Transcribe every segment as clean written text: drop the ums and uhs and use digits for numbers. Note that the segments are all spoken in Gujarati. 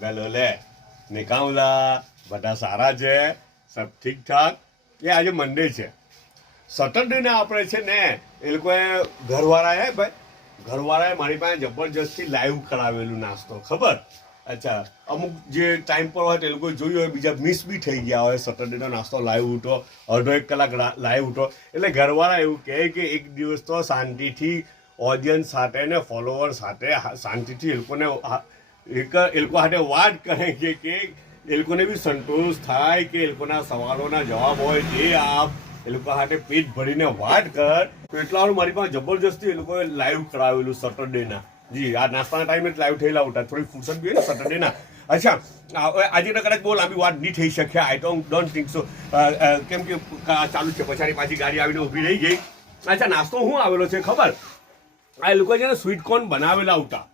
ગલો લે નિકાઉલા બધા સારા છે, સબ ઠીક ઠાક. એ આજે મંડે છે, સેટરડે ને આપણે છે ને એ લોકોએ ઘરવાળાએ મારી પાસે જબરજસ્તી લાઈવ કરાવેલું નાસ્તો, ખબર? અચ્છા, અમુક જે ટાઈમ પર હોય તે લોકો જોયું હોય, બીજા મિસ બી થઈ ગયા હોય. સેટરડેનો નાસ્તો લાઈવ ઉઠો, અડધો એક કલાક લાઈવ ઉઠો. એટલે ઘરવાળા એવું કહે કે એક દિવસ તો શાંતિથી ઓડિયન્સ સાથે ને ફોલોવર સાથે શાંતિથી એ લોકો સાથે વાત કરે કે એ લોકોને બી સંતોષ થાય કે એ લોકોના સવાલોના જવાબ હોય તે આપ એ લોકો સાથે પેટ ભરીને વાત કર. તો એટલા મારી પાસે જબરજસ્તી એ લોકોએ લાઈવ કરાવેલું સેટરડેના. જી, આ નાસ્તાના ટાઈમે જ લાઈવ થયેલા ઉઠા, થોડી ફુરસત બી હોય ને સેટરડેના. અચ્છા, આજે તો કદાચ બહુ લાંબી વાત નહીં થઈ શકે, આઈ ડોન્ટ થિંક સો, કેમ કે ચાલુ છે, પછાડી પાછી ગાડી આવીને ઊભી રહી ગઈ. અચ્છા, નાસ્તો શું આવેલો છે ખબર? આ લોકો છે ને સ્વીટ કોર્ન બનાવેલા ઉઠા,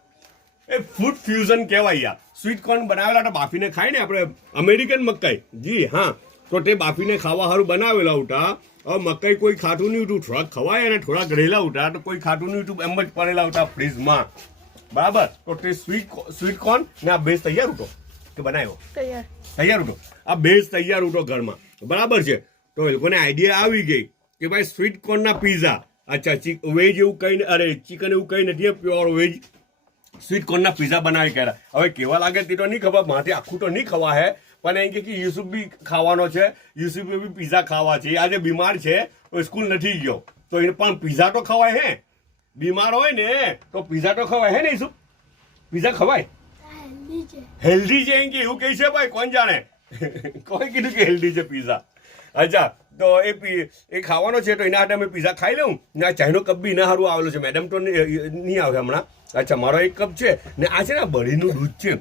એ ફૂડ ફ્યુઝન કહેવાય યાર. સ્વીટ કોર્ન બનાવેલા તો બાફીને ખાય ને આપણે, અમેરિકન મકાઈ. જી હા, તો તે બાફીને ખાવા સારું બનાવેલા ઉઠા. હવે મકાઈ કોઈ ખાતું નહીં ઉઠું, થોડાક ખવાય અને થોડાક રહેલા ઉઠા, તો કોઈ ખાતું નહીં ઉઠું, એમ જ પડેલા ઉઠા ફ્રીજમાં, બરાબર. તો તે સ્વીટ કોર્ન ને આ બેઝ તૈયાર ઉઠો કે બનાવ્યો? તૈયાર ઉઠો. આ બેઝ તૈયાર ઉઠો ઘરમાં, બરાબર છે. તો એ લોકોને આઈડિયા આવી ગઈ કે ભાઈ સ્વીટ કોર્નના પીઝા. અચ્છા, વેજ એવું કંઈ, અરે ચિકન એવું કંઈ નથી, પ્યોર વેજ સ્વીટ કોર્નના પીઝા બનાવી કર્યા. હવે કેવા લાગે તે તો નહીં ખબર, માથે આખું તો નહીં ખવા હે, પણ એમ કે યુસુફ બી ખાવાનો છે, યુસુફે બી પીઝા ખાવા છે. આજે બીમાર છે તો સ્કૂલ નથી ગયો, તો એને પણ પીઝા તો ખવાય હે. બીમાર હોય ને તો પીઝા તો ખવાય હે ને યુસુફ? પીઝા ખવાય? હેલ્ધી છે એમ કે એવું કહે છે ભાઈ, કોણ જાણે? કોઈ કીધું કે હેલ્ધી છે પીઝા? અચ્છા, તો એ ખાવાનો છે તો એના માટે અમે પીઝા ખાઈ લઉં ને. આ ચાઈનો કપ બી એના સારું આવેલો છે, મેડમ તો નહીં આવે હમણાં. અચ્છા, મારો એક કપ છે ને. આ છે ને બળીનું દૂધ છે,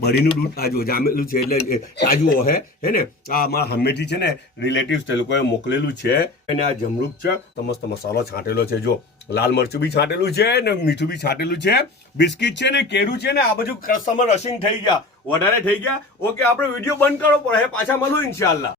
બળીનું દૂધ આ જો જામેલું છે, એટલે તાજું હે ને. આ અમારા હમેથી છે ને રિલેટિવ્સ તે લોકોએ મોકલેલું છે. અને આ જમરૂક છે, મસ્ત મસાલો છાંટેલો છે, જો લાલ મરચું બી છાંટેલું છે ને મીઠું બી છાંટેલું છે. બિસ્કિટ છે ને કેળું છે ને. આ બધું કસ્ટમર રશિંગ થઈ ગયા, વધારે થઈ ગયા. ઓકે, આપણે વિડીયો બંધ કરો પડે, પાછા મળું ઇન્શાલ્લાહ.